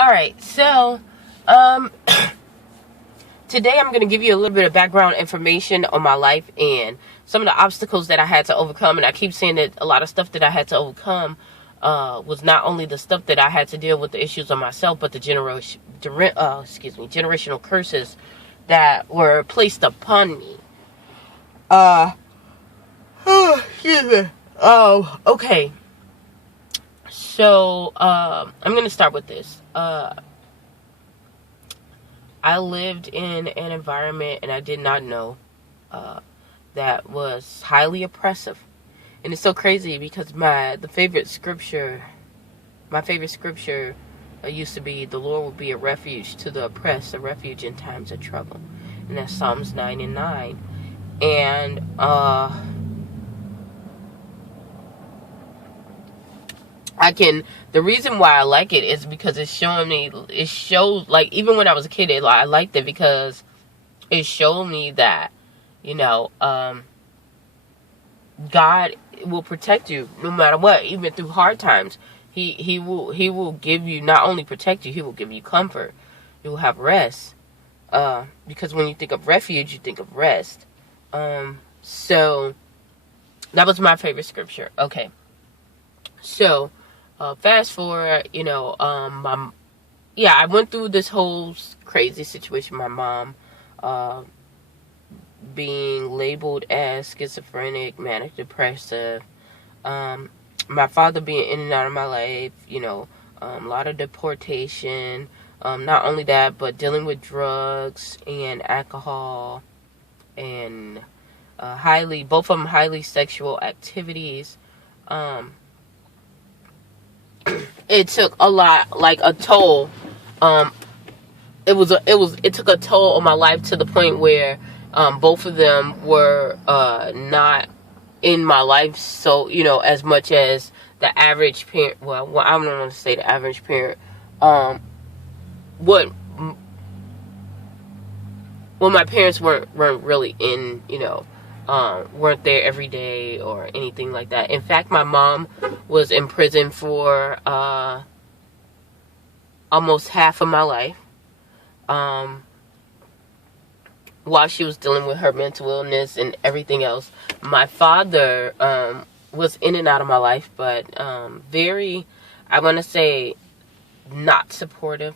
Alright, so, um, today I'm going to give you a little bit of background information on my life and some of the obstacles that I had to overcome. And I keep saying that a lot of stuff that I had to overcome was not only the stuff that I had to deal with the issues on myself, but the generational curses that were placed upon me. Excuse me. Oh, okay. So, I'm going to start with this. I lived in an environment, and I did not know, that was highly oppressive. And it's so crazy because my favorite scripture used to be, the Lord will be a refuge to the oppressed, a refuge in times of trouble. And that's Psalms 9:9. And, the reason why I like it is because it shows, like, even when I was a kid, I liked it because it showed me that, God will protect you no matter what, even through hard times. He will give you, not only protect you, he will give you comfort. You will have rest. Because when you think of refuge, you think of rest. So that was my favorite scripture. Okay. So, fast forward, I went through this whole crazy situation. My mom, being labeled as schizophrenic, manic depressive, my father being in and out of my life, a lot of deportation, not only that, but dealing with drugs and alcohol, and both of them highly sexual activities. It took a lot, like a toll. It took a toll on my life to the point where both of them were not in my life, so as much as the average parent. Well, I don't want to say the average parent. What? Well, my parents weren't really in, weren't there every day or anything like that. In fact, my mom was in prison for almost half of my life, while she was dealing with her mental illness and everything else. My father was in and out of my life, but very, I want to say, not supportive.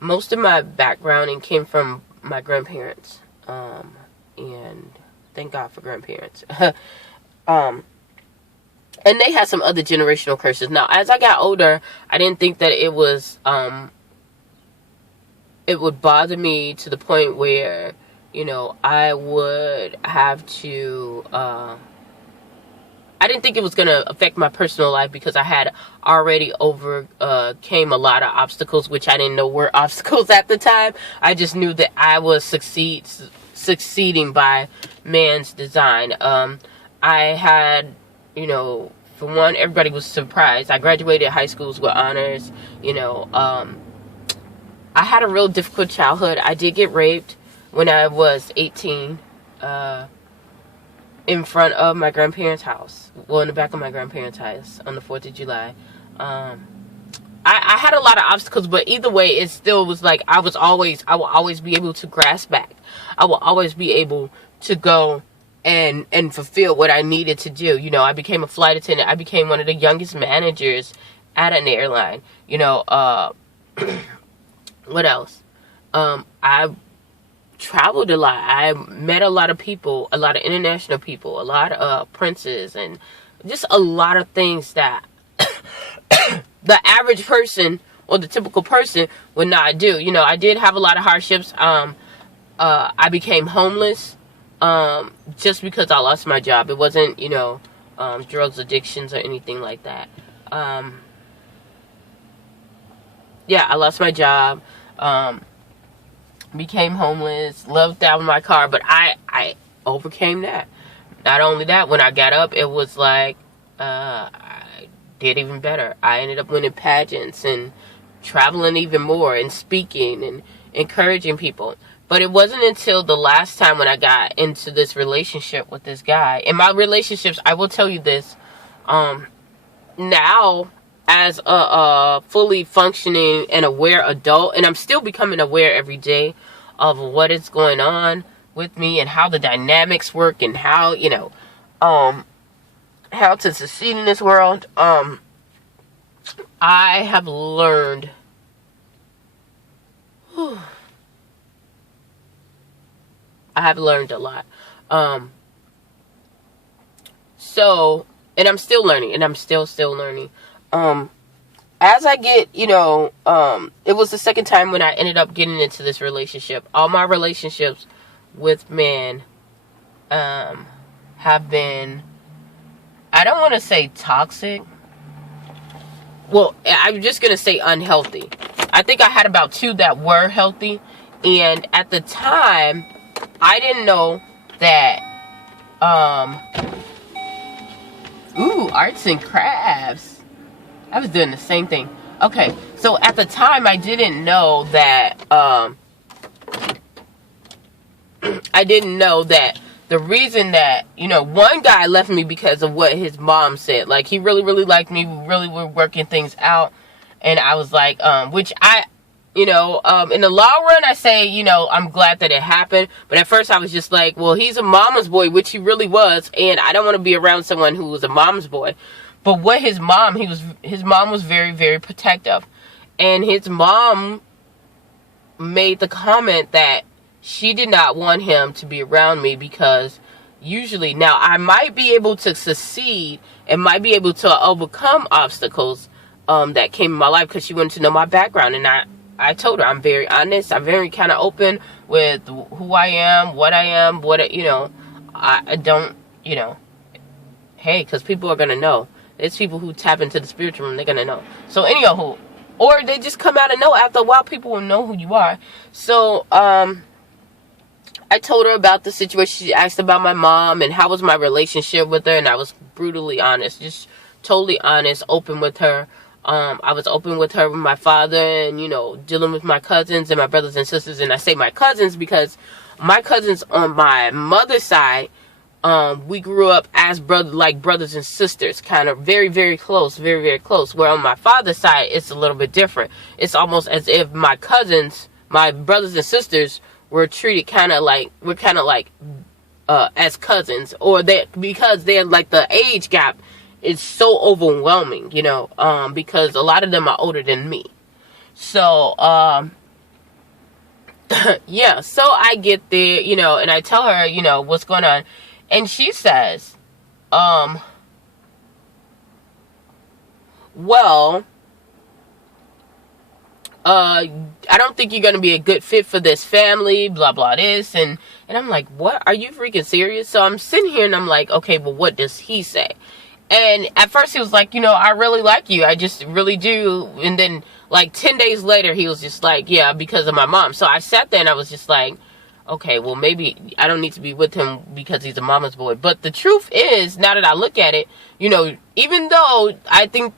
Most of my backgrounding came from my grandparents, and thank God for grandparents. And they had some other generational curses. Now, as I got older, I didn't think that it would bother me to the point where, I would have to, I didn't think it was going to affect my personal life because I had already overcame a lot of obstacles, which I didn't know were obstacles at the time. I just knew that I was succeeding by man's design. I had, for one, everybody was surprised. I graduated high schools with honors. I had a real difficult childhood. I did get raped when I was 18, in front of my grandparents' house. Well, in the back of my grandparents' house on the 4th of July. I had a lot of obstacles, but either way, it still was like I will always be able to grasp back. I will always be able to go and fulfill what I needed to do. I became a flight attendant. I became one of the youngest managers at an airline. What else? I traveled a lot. I met a lot of people, a lot of international people, a lot of princes, and just a lot of things that the average person or the typical person would not do. I did have a lot of hardships. I became homeless just because I lost my job. It wasn't, drugs, addictions, or anything like that. I lost my job. Became homeless, lived out of my car, but I overcame that. Not only that, when I got up, it was like, I did even better. I ended up winning pageants and traveling even more and speaking and encouraging people. But it wasn't until the last time when I got into this relationship with this guy. In my relationships, I will tell you this, now as a fully functioning and aware adult, and I'm still becoming aware every day of what is going on with me and how the dynamics work and how, how to succeed in this world. I have learned a lot. So, and I'm still learning, and I'm still learning. As I get, it was the second time when I ended up getting into this relationship. All my relationships with men, have been, I don't want to say toxic. Well, I'm just going to say unhealthy. I think I had about 2 that were healthy. And at the time, I didn't know that, arts and crafts. I was doing the same thing. Okay, so at the time, I didn't know that, the reason that, one guy left me because of what his mom said. Like, he really, really liked me. We really were working things out. And I was like, which I, in the long run, I say, I'm glad that it happened. But at first I was just like, well, he's a mama's boy, which he really was. And I don't want to be around someone who was a mama's boy. But what his mom was very, very protective. And his mom made the comment that she did not want him to be around me because usually, now I might be able to succeed and might be able to overcome obstacles that came in my life because she wanted to know my background. And I told her I'm very honest. I'm very kind of open with who I am, I don't, hey, because people are going to know. There's people who tap into the spiritual realm, they're going to know. So anyhow, or they just come out and know. After a while, people will know who you are. So, I told her about the situation. She asked about my mom and how was my relationship with her. And I was brutally honest, just totally honest, open with her. I was open with her with my father and, dealing with my cousins and my brothers and sisters. And I say my cousins because my cousins on my mother's side, we grew up as brothers and sisters, kind of very, very close, very, very close. Where on my father's side, it's a little bit different. It's almost as if my cousins, my brothers and sisters, were treated as cousins, or because they're like the age gap is so overwhelming, because a lot of them are older than me. So, yeah, so I get there, and I tell her, what's going on. And she says, well, I don't think you're going to be a good fit for this family, blah, blah, this. And I'm like, what? Are you freaking serious? So I'm sitting here and I'm like, okay, well, what does he say? And at first he was like, I really like you. I just really do. And then like 10 days later, he was just like, yeah, because of my mom. So I sat there and I was just like, okay, well, maybe I don't need to be with him because he's a mama's boy. But the truth is, now that I look at it, even though I think,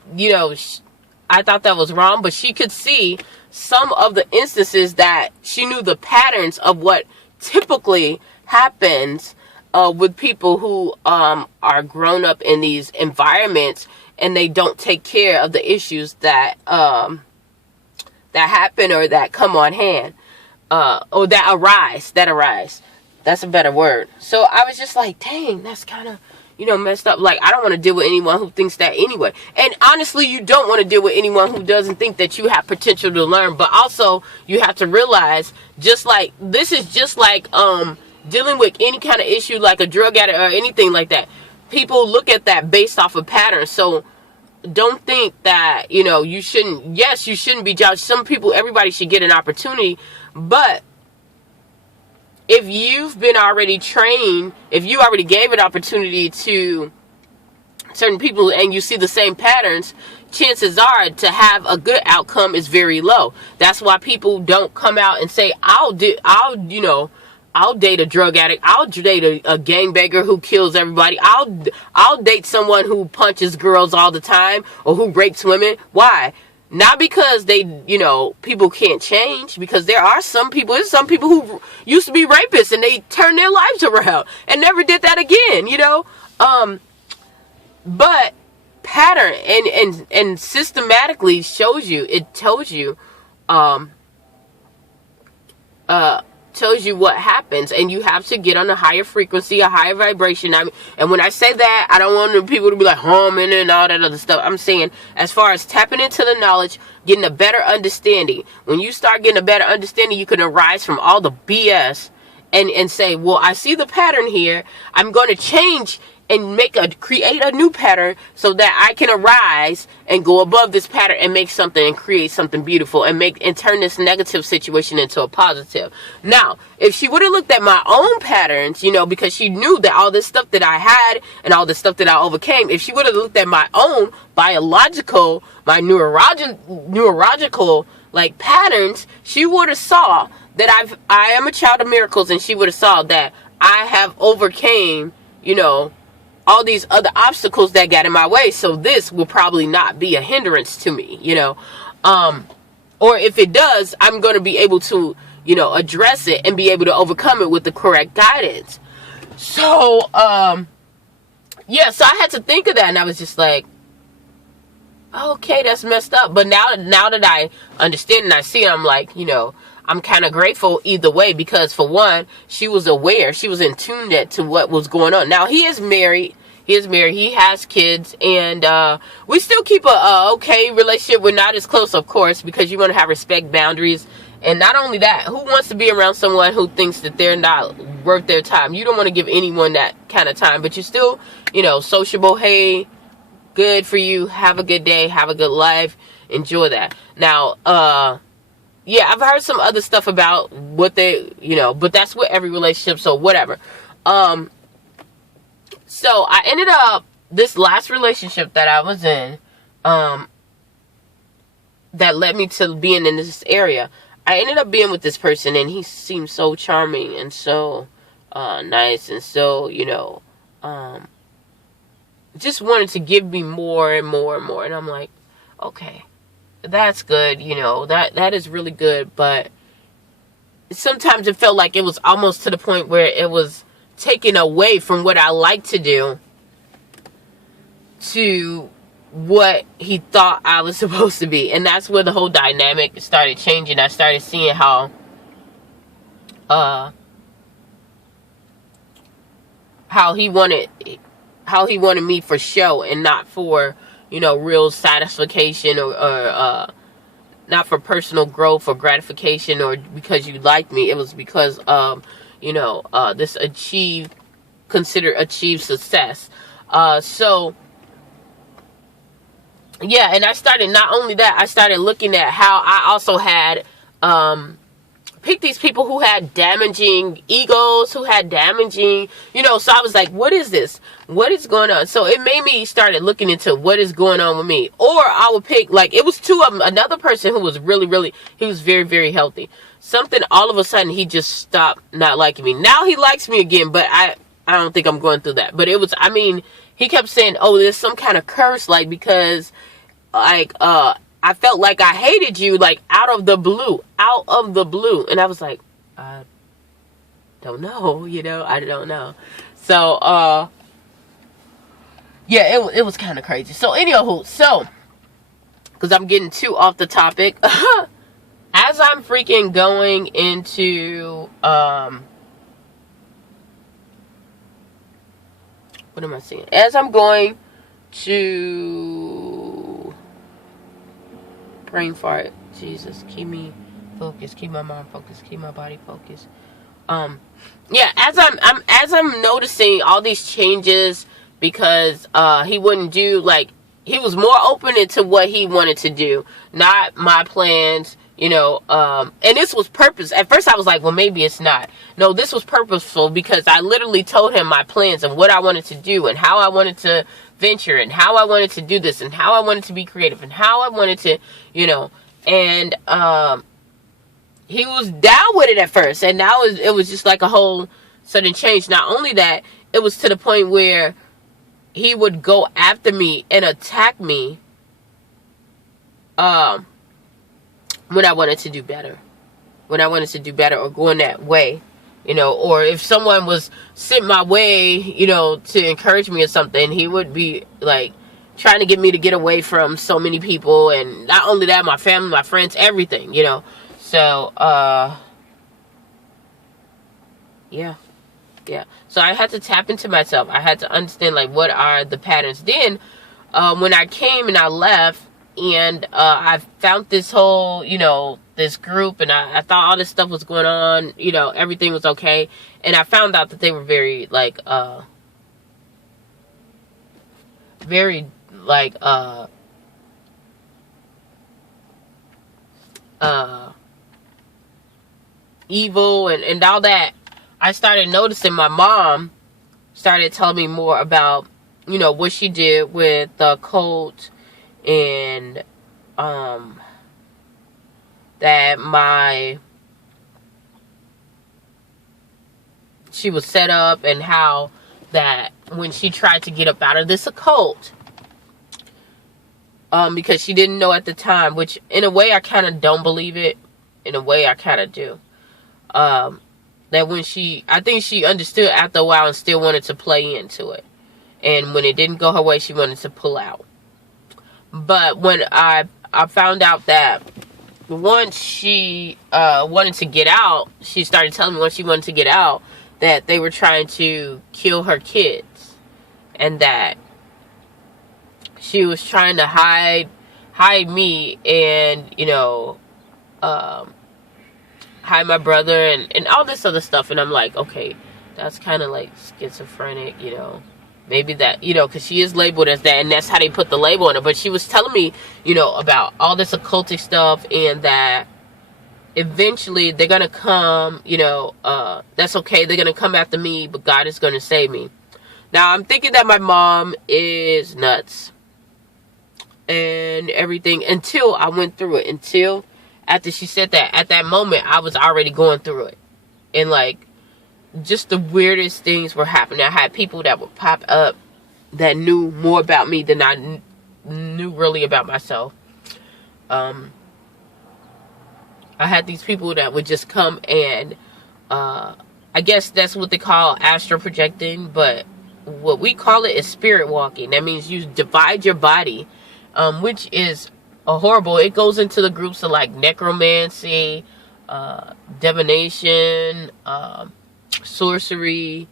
I thought that was wrong, but she could see some of the instances that she knew the patterns of what typically happens with people who are grown up in these environments and they don't take care of the issues that happen or that come on hand, or that arise. That's a better word. So I was just like, dang, that's kind of, messed up. Like, I don't want to deal with anyone who thinks that anyway. And honestly, you don't want to deal with anyone who doesn't think that you have potential to learn. But also, you have to realize, this is just like dealing with any kind of issue, like a drug addict or anything like that. People look at that based off of patterns. So don't think that, you shouldn't be judged. Everybody should get an opportunity. But if you've been already trained, if you already gave an opportunity to certain people and you see the same patterns, chances are to have a good outcome is very low. That's why people don't come out and say, I'll date a drug addict. I'll date a gangbanger who kills everybody. I'll date someone who punches girls all the time or who rapes women. Why? Not because people can't change, because there's some people who used to be rapists and they turned their lives around and never did that again, But pattern, and systematically shows you, it tells you, tells you what happens, and you have to get on a higher frequency, a higher vibration. I mean, and when I say that, I don't want people to be like humming and all that other stuff. I'm saying, as far as tapping into the knowledge, getting a better understanding. When you start getting a better understanding, you can arise from all the BS and say, well, I see the pattern here. I'm going to change and create a new pattern so that I can arise and go above this pattern and make something and create something beautiful and turn this negative situation into a positive. Now, if she would have looked at my own patterns, because she knew that all this stuff that I had and all this stuff that I overcame, if she would have looked at my own biological, my neurological like patterns, she would have saw that I am a child of miracles, and she would have saw that I have overcame, all these other obstacles that got in my way. So this will probably not be a hindrance to me, or if it does, I'm going to be able to, address it and be able to overcome it with the correct guidance. So, yeah, so I had to think of that, and I was just like, okay, that's messed up. But now that I understand and I see it, I'm like, I'm kind of grateful either way, because for one, she was aware, she was in tune to what was going on. Now, he is married, he has kids, and we still keep a okay relationship. We're not as close, of course, because you want to have respect, boundaries, and not only that, who wants to be around someone who thinks that they're not worth their time? You don't want to give anyone that kind of time, but you're still, sociable. Hey, good for you, have a good day, have a good life, enjoy that. Now, yeah, I've heard some other stuff about what they, but that's with every relationship, so whatever. So I ended up, this last relationship that I was in, that led me to being in this area, I ended up being with this person, and he seemed so charming and so nice, and so, just wanted to give me more and more and more. And I'm like, okay, that's good, that is really good. But sometimes it felt like it was almost to the point where it was taken away from what I like to do to what he thought I was supposed to be. And that's where the whole dynamic started changing. I started seeing how he wanted me for show and not for, real satisfaction, or not for personal growth or gratification, or because you liked me. It was because of, this considered achieved success. So, yeah, and I started, not only that, I started looking at how I also had, picked these people who had damaging egos, who had damaging, so I was like, what is this? What is going on? So it made me started looking into what is going on with me. Or I would pick, like, it was two of them, another person who was he was very, very healthy. Something, all of a sudden, he just stopped not liking me. Now he likes me again, but I don't think I'm going through that. But it was, he kept saying, oh, there's some kind of curse, like, because, like, I felt like I hated you, like, out of the blue. And I was like, I don't know, I don't know. So, yeah, it was kind of crazy. So, anywho, because I'm getting too off the topic, as I'm freaking going into, what am I saying? As I'm going to, brain fart, Jesus, keep me focused, keep my mind focused, keep my body focused. Yeah, as I'm noticing all these changes, because he wouldn't do, like, he was more open into what he wanted to do, not my plans, and this was purpose. At first I was like, well, maybe it's not. No, this was purposeful, because I literally told him my plans and what I wanted to do and how I wanted to venture and how I wanted to do this and how I wanted to be creative and how I wanted to, and he was down with it at first, and now it was just like a whole sudden change. Not only that, it was to the point where he would go after me and attack me when I wanted to do better. Or going that way, or if someone was sent my way, to encourage me or something, he would be like, trying to get me to get away from so many people, and not only that, my family, my friends, everything, you know. So yeah. So I had to tap into myself. I had to understand, like, what are the patterns. Then when I came and I left, and I found this whole, you know, this group, and I thought all this stuff was going on, you know, everything was okay, and I found out that they were very evil and all that. I started noticing my mom started telling me more about, you know, what she did with the cult, and that she was set up, and how that when she tried to get up out of this occult, because she didn't know at the time, which in a way I kind of don't believe it, in a way I kind of do, that when I think she understood after a while and still wanted to play into it. And when it didn't go her way, she wanted to pull out. But when I found out that once she wanted to get out, she started telling me once she wanted to get out that they were trying to kill her kids. And that she was trying to hide me and, you know, hide my brother and all this other stuff. And I'm like, okay, that's kind of like schizophrenic, you know. Maybe that, you know, because she is labeled as that, and that's how they put the label on her. But she was telling me, you know, about all this occultic stuff, and that eventually they're going to come, you know, that's okay. They're going to come after me, but God is going to save me. Now, I'm thinking that my mom is nuts and everything until I went through it. Until after she said that, at that moment, I was already going through it. And, like, just the weirdest things were happening. I had people that would pop up that knew more about me than I knew really about myself. I had these people that would just come and I guess that's what they call astral projecting, but what we call it is spirit walking. That means you divide your body, which is horrible. It goes into the groups of like necromancy, divination, sorcery.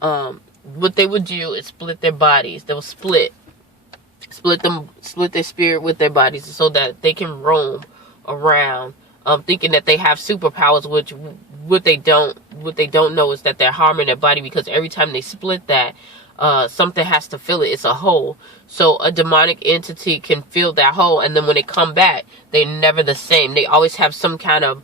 What they would do is split their bodies. They will split their spirit with their bodies so that they can roam around, thinking that they have superpowers, which what they don't know is that they're harming their body, because every time they split that, something has to fill it. It's a hole. So a demonic entity can fill that hole, and then when they come back, they're never the same. They always have some kind of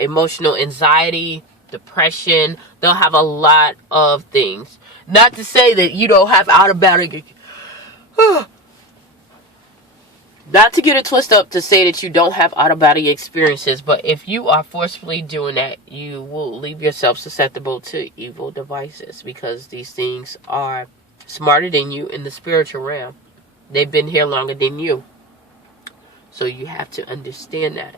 emotional anxiety, depression. They'll have a lot of things. Not to say that you don't have out-of-body, not to get it twisted up to say that you don't have out-of-body experiences, but if you are forcefully doing that, you will leave yourself susceptible to evil devices, because these things are smarter than you in the spiritual realm. They've been here longer than you. So you have to understand that.